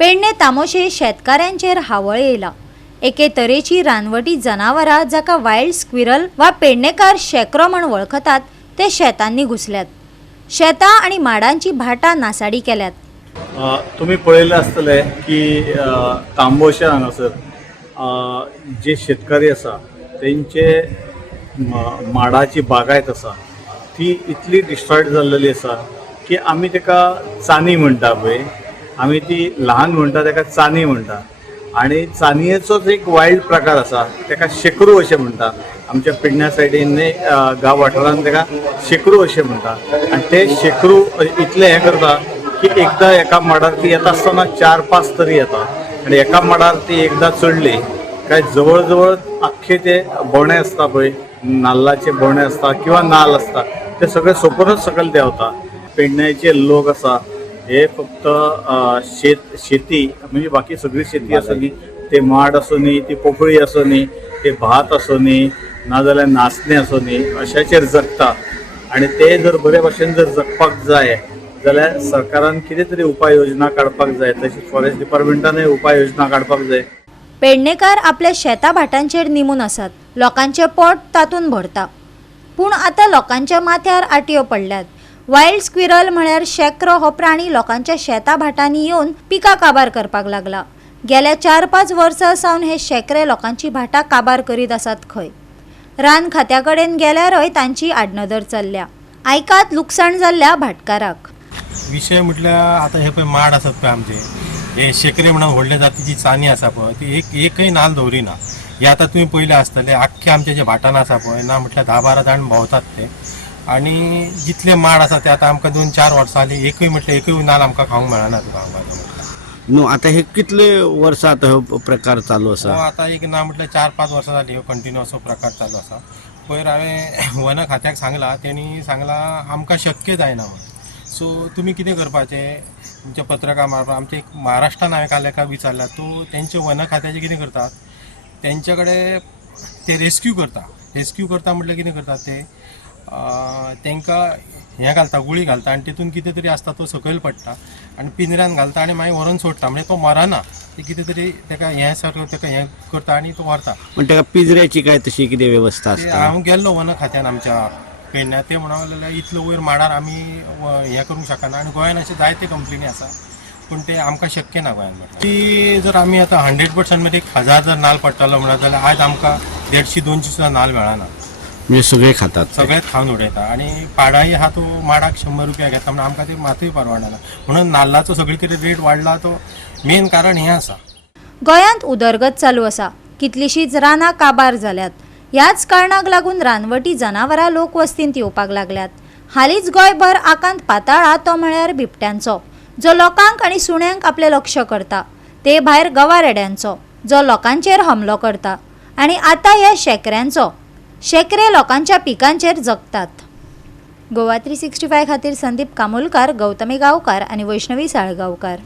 पेडणे तामोशे शेतकऱ्यांचेर हावळ येयला। एके तरेची रानवटी जनावरां जाका वायल्ड स्क्विरल वा पेडणेकार शेकरो म्हण वळखतात ते शेतांनी घुसल्यात। शेतां आणि माडांची भाटां नासाडी केल्यात। तुम्ही पळयलें आसतलें की तांबोशे हांगासर जे शेतकरी आसा तेंचे माडाची बागायत आसा ती इतली डिस्ट्रॉयड जाल्लेली आसा की आमी तेका चानी म्हणटा पळय, आमी ती ल्हान म्हणटा तेका चानी म्हणटा। आणि चानयेचोच एक वायल्ड प्रकार आसा तेका शेकरू अशें म्हणटा। आमच्या पेडण्या सायडीन गांव वाठारांत तेका शेकरू अशें म्हणटा। आनी ते शेकरू इतले हें करता की एकदां एका माडार ती येता आसतना 4-5 तरी येता आनी एका माडार ती एकदां चडली काय जवळ जवळ आख्खे ते बोणे आसता पळय, नाल्लाचे बोणे आसता किंवा नाल्ल आसता ते सगळे सोंपूनच सकयल देंवता। पेडण्याचे लोक आसा हे फक्त शेती म्हणजे बाकी सगळी शेती आसूं न्ही, ते माड आसूं न्ही, ती पोफळी आसूं न्ही, ते भात आसूं न्ही, नाजाल्यार नाचणें आसूं न्ही, अशाचेर जगता। आणि ते जर बरे भाशेन जर जगपाक जाय जाल्यार सरकारान कितें तरी उपाय योजना काडपाक जाय, तशीच फॉरेस्ट डिपार्टमेंटानूय उपाय योजना काडपाक जाय। पेडणेकार आपल्या शेता भाटांचेर निमून आसात, लोकांचे पोट तातून भरता। पूण आतां लोकांच्या माथ्यार आटयो पडल्यात। वायल्ड स्क्विरल म्हळ्यार शेकरो हो प्राणी लोकांच्या शेता भाटांनी येवन पिकां काबार करपाक लागला। गेल्या 4-5 वर्सां सावन हे शेकरे लोकांची भाटां काबार करीत आसात खंय। रान खात्या कडेन गेल्यारय तांची आडनदर चल्ल्या। आयकात लुकसाण जाल्ल्या भाटकाराक। विषय म्हटल्यार आतां हे पळय माड आसात पळय आमचे, हे शेकरे म्हणून व्हडले जातीची चानी आसा पळय ती एकय नाल्ल दवरिना। हे आतां तुवें पयलें आसतलें आख्खे आमचे जे भाटान आसा पळय ना म्हटल्यार 10-12 जाण भोंवतात ते। आणि जितले माड आसा ते आतां आमकां 2-4 वर्सां जालीं एकय नाल्ल आमकां खावंक मेळना तुका हांगा। न्हू आतां हे कितले वर्सां आतां हो प्रकार चालू आसा? आतां एक ना म्हटल्यार 4-5 वर्सां जालीं हो कंटिन्यू असो प्रकार चालू आसा। पयर हांवें वन खात्याक सांगला, तेणी सांगला आमकां शक्य जायना म्हणून। सो तुमी कितें करपाचें, तुमच्या पत्रकार मारफत आमच्या एक महाराष्ट्रान हांवें काल एका विचारला, तो तेंचे वन खात्याचे कितें करतात, तेंचे कडेन ते रेस्क्यू करता म्हटल्यार कितें करतात ते तांकां हें घालता, गुळी घालता आनी तितून कितें तरी आसता तो सकयल पडटा आनी पिंजऱ्यान घालता आनी मागीर व्हरून सोडटा। म्हणजे तो मरना, ते कितें तरी ताका हें सारकें ताका हें करता आनी तो व्हरता। पण ताका पिंजऱ्याची काय तशी कितें वेवस्था आसता? हांव गेल्लो वन खात्यान आमच्या पेडण्या, ते म्हणूंक लागले इतलो वयर माडार आमी हें करूंक शकना आनी गोंयान अशे जायते कंपनी आसा पूण ते आमकां शक्य ना गोंयान म्हटल्यार। ती जर आमी आतां 100% मध्ये 1000 जर नाल्ल पडटलो म्हणत जाल्यार आज आमकां 150-200 सुद्दां नाल्ल मेळना। म्हणजे सगळे खातात, सगळेच खावन उडयता आणि पाडाय हा तो माडाक 100 रुपया घेता म्हणून आमकां ते मातूय परवडना। म्हणून नाल्लाचो सगळे कितें रेट वाडला तो मेन कारण हें आसा। गोंयांत उदरगत चालू आसा, कितलीशींच रानां काबार जाल्यात। ह्याच कारणाक लागून रानवटी जनावरां लोकवस्तींत येवपाक लागल्यात। हालींच गोंयभर आकांत पाताळा तो म्हळ्यार बिबट्यांचो, जो लोकांक आनी सुण्यांक आपले लक्ष करता। ते भायर गवारेड्यांचो, जो लोकांचेर हमलो करता। आनी आतां ह्या शेकऱ्यांचो, शेकरे लोकांच्या पिकांचेर जगतात। गोवा 365 खातीर संदीप कामोलकार, गौतमी गांवकार आनी वैष्णवी साळगांवकार।